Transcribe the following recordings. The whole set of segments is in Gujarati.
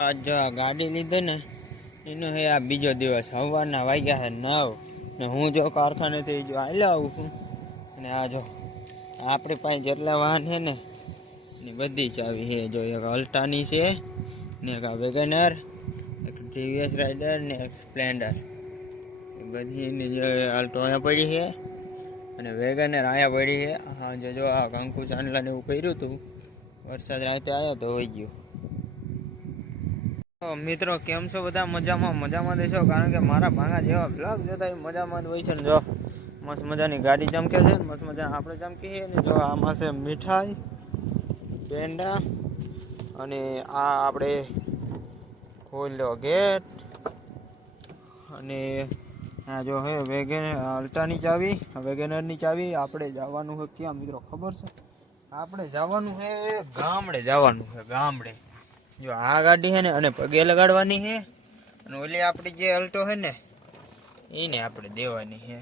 આજ ગાડી લીધી ને, એનો હે આ બીજો દિવસ. સવારના વાગ્યા છે નવ. ને હું જો કારખાનેથી જો આવેલા આવું છું. અને આ જો, આપણી પાસે જેટલા વાહન છે ને ને બધી ચાવી છે જો એક અલ્ટાની છે, ને એક આ વેગનર, એક ટીવીએસ રાઇડર, ને એક સ્પ્લેન્ડર. એ બધી એની જો અલ્ટો અહીંયા પડી છે અને વેગનર અહીંયા પડી છે હા, જો જો આ કંકુ ચાંદલાને એવું કર્યું હતું વરસાદ રાતે આવ્યો તો હોઈ ગયું. મિત્રો, કેમ છો બધા? મજામાં મજામાં દેશો કારણ કે મારા ભાંગા જેવા બ્લોગ જોતા એ મજામાં જ હોય છે ને જો. મસ્ત મજાની ગાડી ચમકે છે મસ્ત મજા આપણે ચમકી છે ને જો. આમાં છે મીઠાઈ, પેંડા અને આ આપણે ખોલ્યો ગેટ અને આ જો હે વેગેન, અલ્ટાની ચાવી, વેગેનરની ચાવી. આપણે જવાનું છે ક્યાં મિત્રો? ખબર છે? આપણે જવાનું છે ગામડે, જવાનું છે ગામડે. જો આ ગાડી છે ને અને પગે લગાડવાની છે અને ઓલી આપણી જે અલ્ટો છે ને એને આપણે દેવાની છે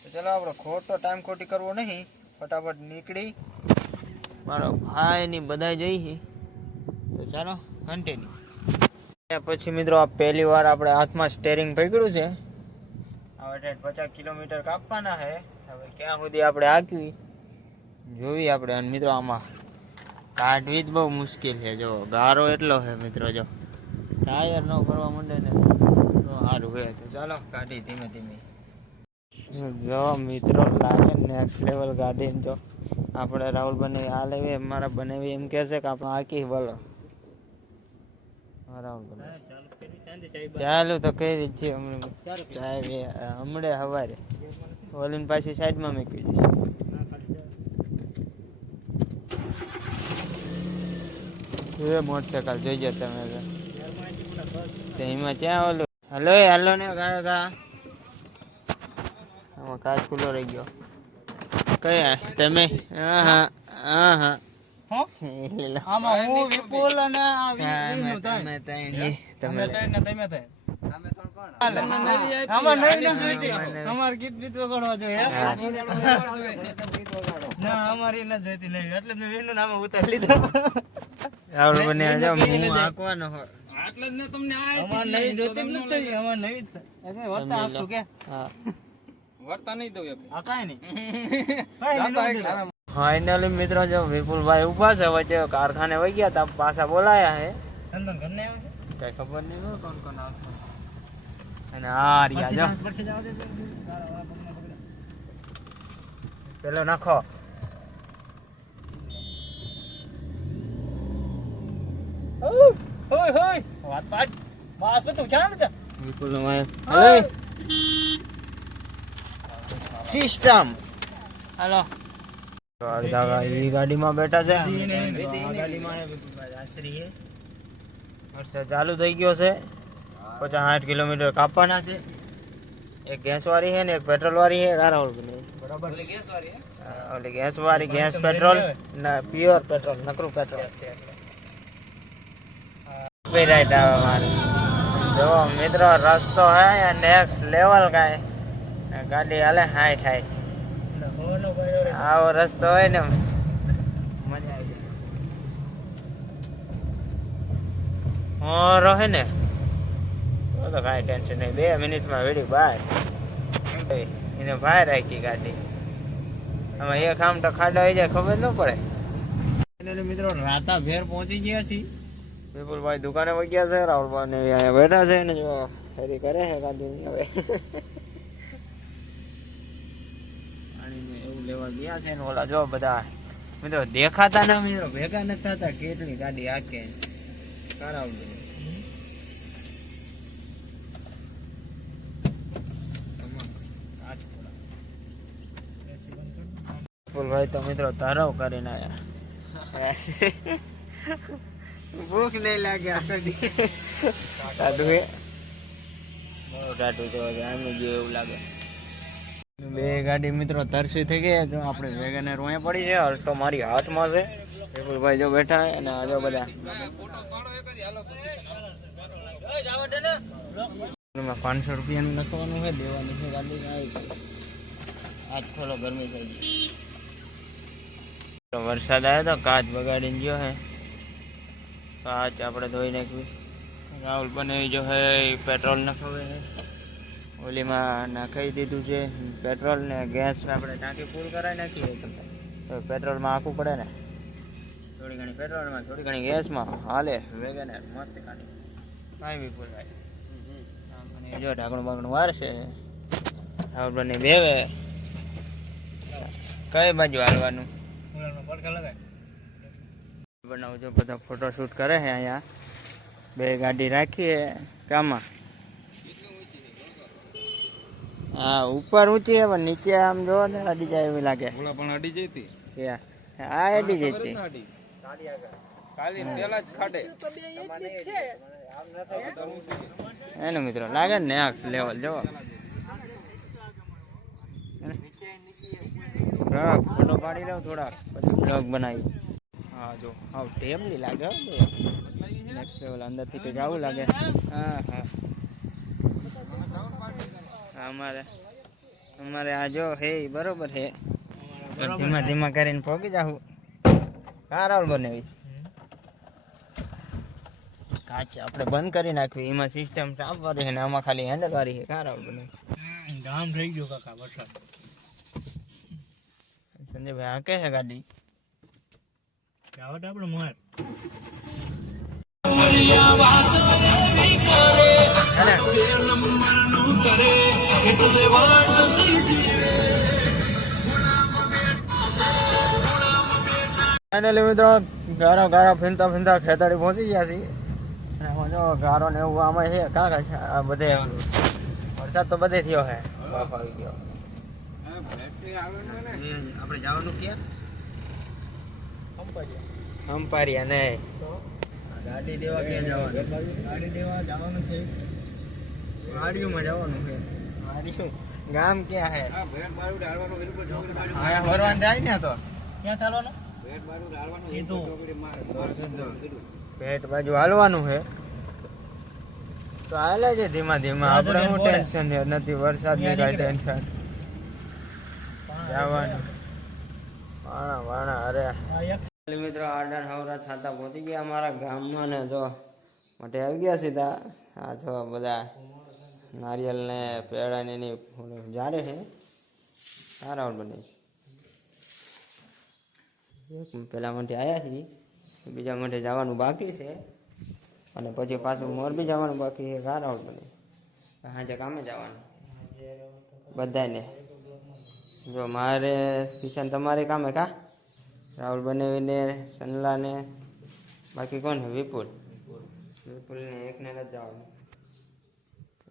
તો ચલો આપણે ખોટો ટાઈમ ખોટી કરવો નહીં, ફટાફટ નીકળી. મારો ભાઈ ની બધા જઈ છે તો ચાલો કન્ટિન્યુ પછી મિત્રો આ પહેલી વાર આપણે હાથમાં સ્ટેરિંગ પકડ્યું છે. હવે પચાસ કિલોમીટર કાપવાના છે હવે ક્યાં સુધી આપણે આંકવી જોવી આપણે અને મિત્રો આમાં કાઢવી જ બહુ મુશ્કેલ છે. જો, ગારો એટલો છે મિત્રો, જો. ટાયર ન ફરવા માંડે ને તો સારું હોય તો ચાલો, કાઢી ધીમે ધીમે. જો મિત્રો, લાગે નેક્સ્ટ લેવલ ગાડી જો. આપણે રાહુલ બનાવી આ લેવી, મારા બનાવી એમ કહે છે કે આપણે આકી બોલો ચાલુ તો કઈ રીત છે હમણાં. ચાવી હમણે હવારે. ઓલીને પાછી સાઈડમાં મૂકી દઈશ. એ મોટરસાયકલ જોઈ જાય તમે એમાં ક્યાં ઓલું? હલો હલો ને આમાં કાચ ખુલ્લો રહી ગયો. કયા? તમે? હા હા હા હા. આમાં હું વિપુલ અને આ હા, વિપુલનું અમે- ત્રણ. અમે તમે ને. અમારે ગીત બીત વગાડવા જોઈએ ના અમારી નથી જોઈતી નહીં એટલે મેં વેણુનું નામ ઉતારી લીધું. રાહુલ બને જાવ હું આકવાનો હો. અમારે નવી જોઈતી જ નથી અમારે નવી જ છે. એટલે વર્તા આપશું કે? હા. આ કાંઈ નહીં. કાંઈ નહીં નવી જ. ફાઇનલી મિત્રો જો વિપુલભાઈ ઊભા છે વચ્ચે કારખાને વહી ગયા તા પાછા બોલાયા હે ચંદન ઘરને આવ્યો છે? કઈ ખબર નહીં હોય કોણ કોણ આવતું અને આ રિયા જો. પેલો નાખો. ઓય, ઓય, ઓય. વાત પાડ. બસ બધું ચાલે ને? વિપુલ હલો સિસ્ટમ હાલો અડધા ઈ ગાડીમાં બેઠા છે આ ગાડીમાં હે વિપુલભાઈ આશરી હે વરસાદ ચાલુ થઈ ગયો છે પચાસ સાઠ કિલોમીટર કાપવાના છે એક ગેસ વાળી છે ને એક પેટ્રોલ વાળી છે કારા ઓળખ બરાબર ઓલી ગેસ વાળી ગેસ પેટ્રોલ ના પ્યોર પેટ્રોલ નકરું પેટ્રોલ કોપીરાઇટ આવે મારે. જો મિત્રો, રસ્તો હે નેક્સ્ટ લેવલ કાંઈ. ગાડી હાલે હાય થાય આવો રસ્તો હોય ને હોરો ને? તો તો કાંઈ ટેન્શન નહીં. બે મિનિટમાં વેડી બહાર એને ભાઈ રાખી ગાડી. આમાં એક આમ તો ખાડો આવી જાય, ખબર ન પડે. મિત્રો રાતા ભેર પહોંચી ગયા છીએ. વિપુલભાઈ દુકાને વગ્યા ગયા છે, રાહુલભાઈ ને અહીંયા બેઠા છે ને જો ફેરી કરે છે ગાડીની હવે. એવું લેવા ગયા છે ને ઓલા જો બધા. મિત્રો દેખાતા ના ભેગા કેટલી ગાડી આકે કરાવજો. વિપુલભાઈ, તો મિત્રો તારવ કરીને આયા. ભૂખ નહીં લાગે આખો દી ટાટું એ બહુ ટાટું છે હવે આમ જેવું એવું લાગે. બે ગાડી મિત્રો તરસી થઈ ગઈ જો આપણે વેગનર પડી છે અલ્ટો મારી હાથમાં છે. વિપુલભાઈ જો બેઠા અને આજો બધા. પાંચસો રૂપિયાનું લખવાનું છે, દેવાનું છે ગાડી આજ થોડો ગરમી થઈ ગઈ. તો વરસાદ આવ્યો તો કાચ બગાડીને ગયો હે કાચ આપણે ધોઈ નાખ્યું રાહુલ બનાવી જો હે પેટ્રોલ નખાવે છે ઓલીમાં નાખાઈ દીધું છે પેટ્રોલ ને ગેસ આપણે ટાંકી ફૂલ કરાવી નાખીએ તમને તો પેટ્રોલમાં આખું પડે ને. થોડી ઘણી પેટ્રોલમાં થોડી ઘણી ગેસમાં. હાલે વેગેનર મસ્ત કાઢી. કાંઈ બી ફૂલ ભાઈ જો ઢાંકણું બાકણું વારશે રાહુલ બને બેવે. કઈ બાજુ હાલવાનું? પડખા લગાય. બનાવું જો બધા ફોટોશૂટ કરે છે અહીંયા. બે ગાડી રાખીએ કામાં હા ઉપર ઊંચી છે પણ નીચે આમ જો ને અડી જાય એવી લાગે. ઓલા પણ અડી જતી યા. હા અડી જતી કાલી પેલા જ ખાડે. એનું મિત્રો લાગે ને નેક્સ લેવલ જો થોડાક ફોટો પાડી લઉં થોડાક પછી બ્લોગ બનાવી. હા જો હા ટેમલી લાગે નેક્સ્ટ લેવલ અંદરથી કંઈક આવું લાગે હા હા અમારે અમારે આ જો હે બરોબર હે ધીમા ધીમા કરીને પોગી જાઉં હા રાહુલ બનેવી કાચી આપણે બંધ કરી નાખવી એમાં સિસ્ટમ સાફ વાળી છે ને આમાં ખાલી હેન્ડલ વાળી છે કાર આવું બધું જામ થઈ ગયો કાકા વરસાદ સંજયભાઈ હાંકે છે ગાડી જાવટ આપણે મોર ફાઇનલી મિત્રો ગારો ગારો ફીનતા ફીનતા ખેતાડી પહોંચી ગયા છીએ. અને આમાં જો ગારો ને એવું આમાં છે કાં કા બધે વરસાદ તો બધે થયો છે બાપ આવી ગયો. આપણે જવાનું ક્યાં? અંપારિયા ને. ગાડી દેવા ક્યાં જવાનું? ગાડી દેવા જવાનું છે. વાડીઓમાં જવાનું છે. વાડી ગામ ક્યાં છે? આયા ફરવાનું જાય ને તો. ક્યાં ચાલવાનો? સીધું. પેટ બાજુ હાલવાનું છે. તો હાલે છે ધીમા ધીમા. આપણે શું ટેન્શન છે. નથી વરસાદની કાંઈ ટેન્શન. જવાનું વાણા વાણા અરે. આ એક મિત્રો, આડા હવરા થતા પહોંચી ગયા અમારા ગામમાં ને જો માટે આવી ગયા સીધા. આ જો બધા નારિયેલ ને પેડા ને એની ઓલું જાડે છે. સારા બને. એક પેલા માટે આવ્યા છીએ, બીજા માટે જવાનું બાકી છે. અને પછી પાછું મોરબી જવાનું બાકી છે. સારા બને. સાંજે કામે જવાનું. બધાને જો મારે, કિશન, તમારે કામે કા? રાહુલ બનાવીને સનલાને બાકી કોણ છે વિપુલ વિપુલને એકને નથી જવાનું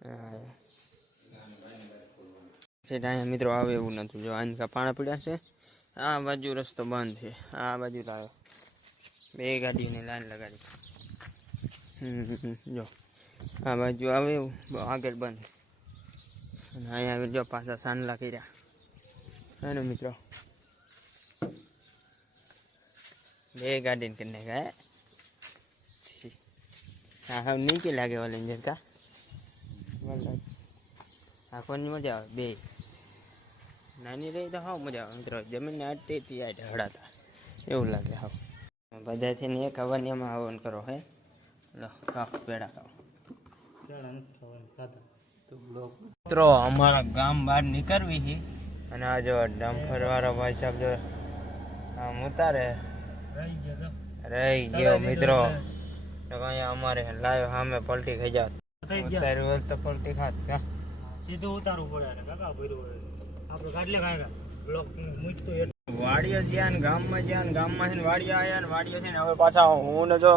હા ઠીક અહીંયા મિત્રો આવે એવું નથી જો આનકા પાણા પીડ્યા છે આ બાજુ રસ્તો બંધ છે. આ બાજુ લાવ્યો બે ગાડીની લાઈન લગાડી. હમ, હમ, જો. આ બાજુ આવે એવું બ- આગળ બંધ. અને અહીંયા જો પાછા સાનલા કર્યા. હે ને મિત્રો? બે ગાડી કરી નાખ્યા હે? હા હા નીચે લાગે વાલે ઇન્જન કા હા કોની મજા આવે બે નાની રહી તો હાવ મજા આવે મિત્રો જમીનને આટતી આટ હડાતા એવું લાગે હાવ બધાથી ને એક હવાની એમાં હવન કરો હે લો ખાઓ પેડા ખાઓ મિત્રો અમારા ગામ બહાર નીકળવી છે અને આ જો ડમ્ફર વાળો ભાઈ સાહેબ જો આમ ઉતારે રહી ગયો મિત્રો. અહીંયા અમારે લાઈવ સામે પલટી ખાઈ જાત. થઈ ગયા. ઉતારી હોય તો પલટી ખાત સીધું ઉતારવું પડે કાકા આપણે કાઢલે ખાય બ્લોક મૂકતું વાડીએ જ્યાં ને ગામમાં જ્યાં ગામમાં છે ને વાડીએ ને વાડીએ છે ને હવે પાછા હું ને જો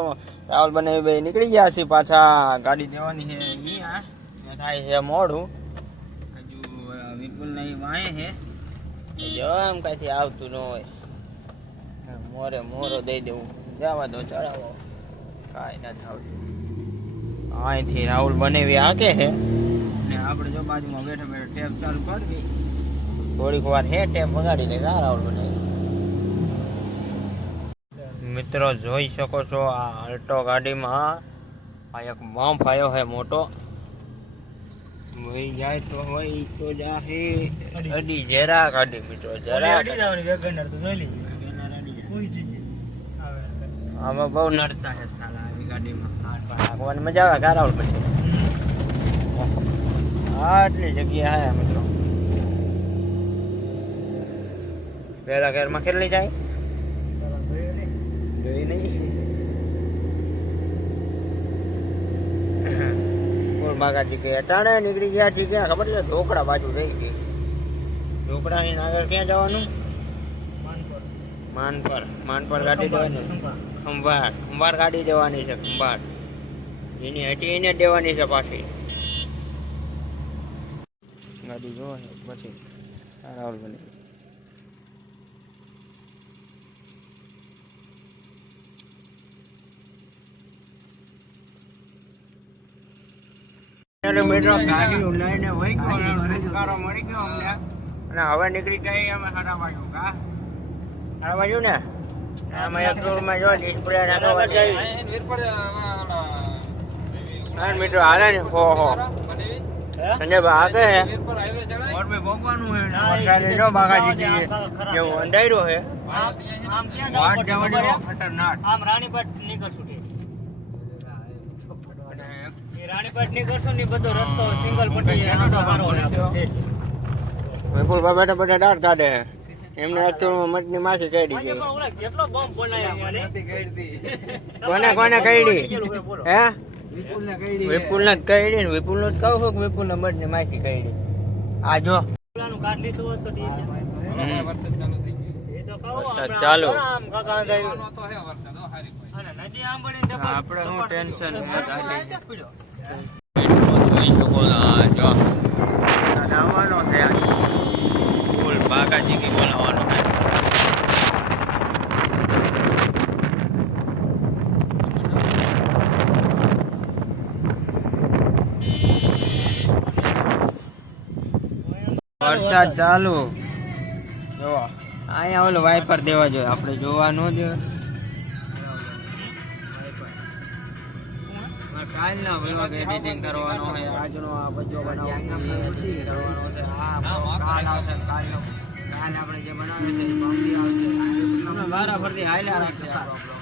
રાહુલ બને બે નીકળી ગયા છે પાછા ગાડી દેવાની છે અહીંયા થાય છે મોડું હજુ વિપુલ નહીં વાય છે. જો આમ કાંઈથી આવતું ન હોય. મોરે મોરો દઈ દેવું. જવા દો ચડાવો. કાંઈ નથી આવતું અહીંથી રાહુલ બનેવી આકે છે ને આપણે જો બાજુમાં બેઠા બેઠા ટેપ ચાલુ કરવી. થોડીક વાર હે ટેપ વગાડી લે રાહુલ બને મિત્રો જોઈ શકો છો આ અલ્ટો ગાડીમાં આ એક બમ્પ આવ્યો છે મોટો. વહી જાય તો હોય તો જાહે. અડી જરા ગાડી મિત્રો જરા અડી જવાની વેગનર તો જોઈ લીધી આમાં બહુ નડતા છે સાલા આવી ગાડીમાં. હાંકવાની મજા આવે ગારાવલ પછી આટલી જગ્યા હે મિત્રો. પેલા ઘરમાં કેટલી જાય? જોઈ નહીં. અટાણે નીકળી ગયા ઠીક છે ખબર છે? ઢોકળા બાજુ રહી ગઈ. ઢોકળા અહીં આગળ ક્યાં જવાનું? માનપર. માનપર. ગાડી જવાની. ખંભાત ખંભાત કાઢી દેવાની છે ખંભાત એની હટી એને દેવાની છે પાછી. ગાડી જોવો પછી રાહુલ બની કિલોમીટર ગાડી ઉલાઈને વહી ગયો રસ્તો મળી ગયો અમને. અને હવે નીકળી ગઈ અમે હરા બાજુ કા બાજુ ને? આમાં એક રૂમમાં ને. બધો રસ્તો સિંગલ પટ્ટી તો? ભારો વિપુલ બેઠા બેઠા ડાર કાઢે એમને એકચુઅલ મટની માખી ચડી ગઈ કેટલો બોમ્બ બનાવ્યા કોને કોને કઈડી હે, વિપુલ ને જ કઈડી ને વિપુલનું જ કહું છું કે વિપુલ ને મટની માખી કઈડી આ જો. ચાલુ. આપણે શું ટેન્શન જો આવવાનો છે ફૂલ બાગાજી કી બોલાવવાનો. વરસાદ ચાલુ. જોવા. અહીંયા ઓલું વાઇપર દેવા જોઈએ. આપણે જોવા ન જોઈએ કાલના vlog editing કરવાનો છે. આજનો આ બધો બનાવવાનો છે કરવાનો છે. આ કાલ આવશે કાલનો. કાલ આપણે જે બનાવે છે એ પમદી આવશે તમને વારા ફરતી હાલ્યા રાખશે આપણો vlog.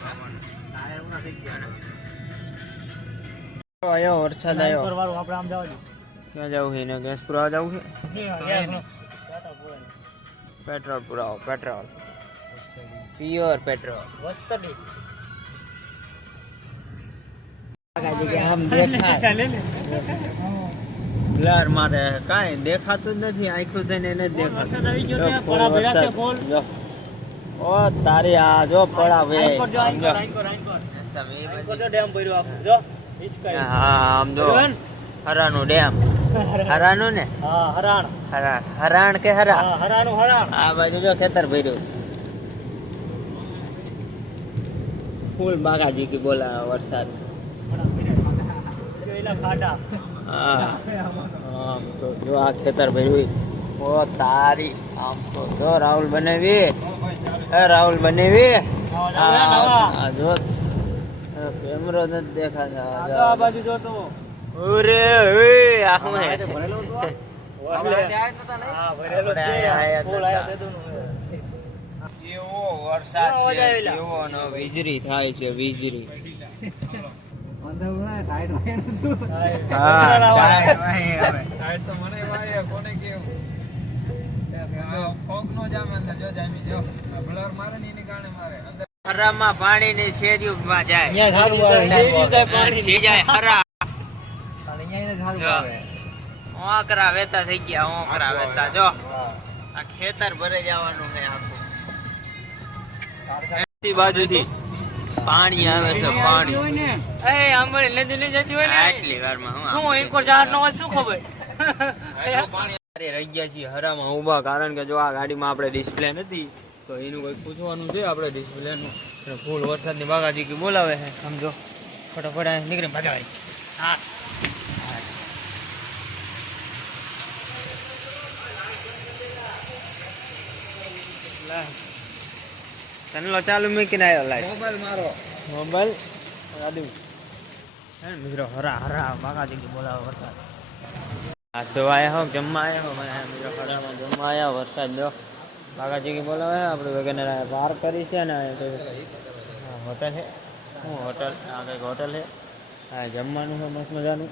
તો આયો વરસાદ આવ્યો આપણે આમ જવા ક્યાં જવું છે એને ગેસ પુરાવા જવું છે નો. પેટ્રોલ પુરાવો પેટ્રોલ પ્યોર પેટ્રોલ વસ્તડી. આમ દેખાય લે લે. બ્લર મારે. કાંઈ દેખાતું જ નથી આખું થઈને એને. જો. ઓ તારી આ જો પડા વે. હા આમ જો. હરાનું ડેમ. હરાનું ને? હરાણ. હરાણ કે હરા? હરાનું હરાણ. આ બાજુ જો ખેતર ભર્યું. ફૂલ બાગાજી કી બોલા વરસાદ. ખાડા. આમ તો જો આ ખેતર ભર્યું ઓ તારી આમ તો રાહુલ બનેવી રાહુલ બનેવી જો વરસાદ છે એવો ને વીજળી થાય છે વીજળી હરામાં પાણીની શેરીઓમાં જાય અહીંયા શેરી જાય હરા ઓકરા વેતા થઈ ગયા ઓકરા વેતા જો આ ખેતર ભરે જવાનું છે આખું. બાજુથી. પાણી આવે છે પાણી એ આંબળી નદી લઈ જતી હોય ને? આટલી વારમાં શું એક વાર નો શું ખબર? રહી ગયા છીએ હરામાં ઊભા કારણ કે જો આ ગાડીમાં આપણે ડિસ્પ્લે નથી તો એનું કંઈક પૂછવાનું છે આપણે ડિસ્પ્લે નું. ફૂલ વરસાદની બાગાજી કે બોલાવે છે સમજો ફટાફટ નીકળી તનલો ચાલુ મૂકીને આવ્યો લાઈટ મોબાઈલ મારો. મોબાઈલ? આદુ હે મિત્રો હરા હરા બાગાજી કે બોલાવો વરસાદ. આ તો આયા હો જમવા આયા હો. મને મિત્રો હરામાં જમવા આયા વરસાદ જો બાગાજી કે બોલાવે આપણે વગેરે પાર કરી છે ને હોટલ છે હું હોટલ? આ કંઈક હોટલ છે હા જમવાનું છે મસ્ત મજાનું.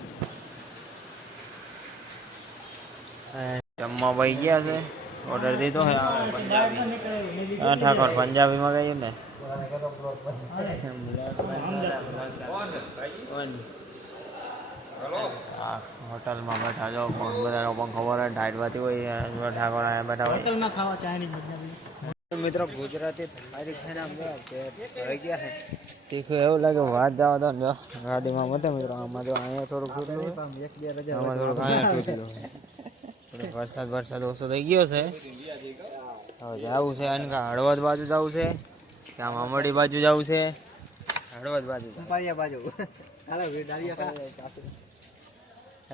હા, જમવા ભાઈ ગયા છે. ઓર્ડર દીધો હે પંજાબી. હા ઠાકોર પંજાબી મગાવ્યું ને? આ હોટલમાં બેઠા જો બધાનો પણ ખબર હોય ઢાઈટ વાતી હોય ઠાકોર આયા બેઠા હોય. ખાવા ચાઇનીઝ મિત્રો ગુજરાતી થાળી ખાઈને ગયા છે તીખું એવું લાગે વાત જવા દો ને જો. ગાડીમાં મતે મિત્રો આમાં જો અહીંયા થોડું તૂટેલું થોડું આમાં થોડુંક અહીંયા તૂટેલું વરસાદ વરસાદ ઓછો થઈ ગયો છે. હવે જવું છે અનકા હળવદ બાજુ જવું છે. ત્યાં મામડી બાજુ જવું છે. હળવદ બાજુ. બાજુ.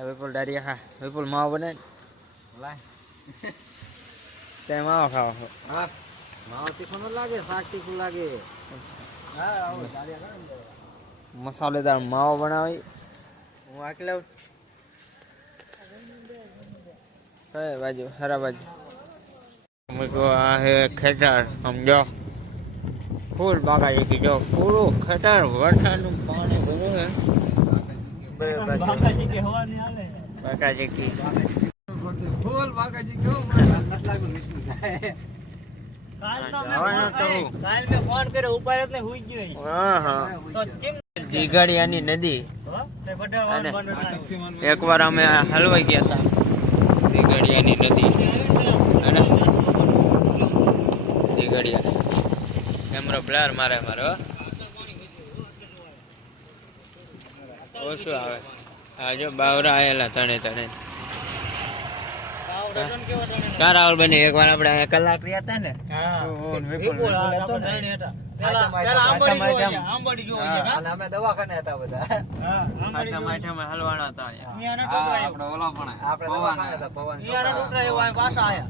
વિપુલ ડારિયા ખા. વિપુલ માવો બને? લાય. તે માવો ખાવો. હા. માવો તીખો લાગે શાક તીખું લાગે. હા આવો દાળિયા મસાલેદાર માવો બનાવી. હું આટલે કઈ બાજુ હરા બાજુ. મૂકો આ હે ખેતર સમજો ફૂલ બાગાજી કી પૂરું ખેતર વરસાદનું પાણી ભર્યું છે બાકાજી કે હવા નહીં હાલે. બાગાજી કી. ફૂલ બાકાજી કેવું નથી લાગુ વિષ્ણુ જવાનું તો. હું. કાલ મેં ફોન કર્યો ઉપાડ્યો જ નહીં હુઈ ગયો અહીં. હા હા. તો કેમ દીઘડિયાની નદી. અને. એકવાર અમે હલવાઈ ગયા હતા. દીઘડિયાની નદી. અને દીઘડિયા કેમેરો બ્લર મારે મારો. ઓછું આવે. હા જો બાવરા આવેલા તણે તણે. ભાવ રતન કેવો તને? કા રાહુલ બની એકવાર આપણે અહીંયા કલાક રહ્યા હતા ને? અમે દવાખાને હતા બધા. હા, આંબોડી આઠમ જોવા આઠમ હલવાના હતા અહીંયા. અહીંયા ના ટોકરા દવાખાને હતા પવન અહીંયા ના ટોકરા આવ્યો, અહીં પાછા આયા.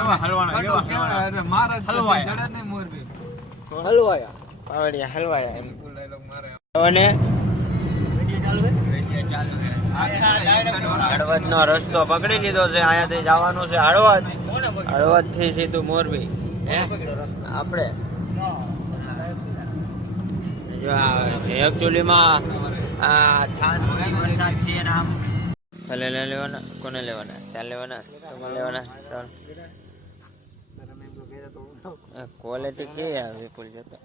એવા હલવાના એવા હલવાના હલવાયા હલવાયા પાવડિયા હલવાયા એમ અને હળવદ નો રસ્તો પકડી લીધો છે. અહીંયાથી જવાનું છે હળવદ. હળવદથી સીધું મોરબી. હે? આપણે? જો માં આ થાન સુધી વરસાદ છે લેવાના. કોને લેવાના? ત્યાં લેવાના? તમારે લેવાના? ત્રણ. ક્વોલિટી કેવી આવે વિપુલ જતા?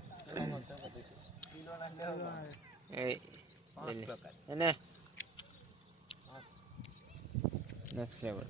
એને? Next level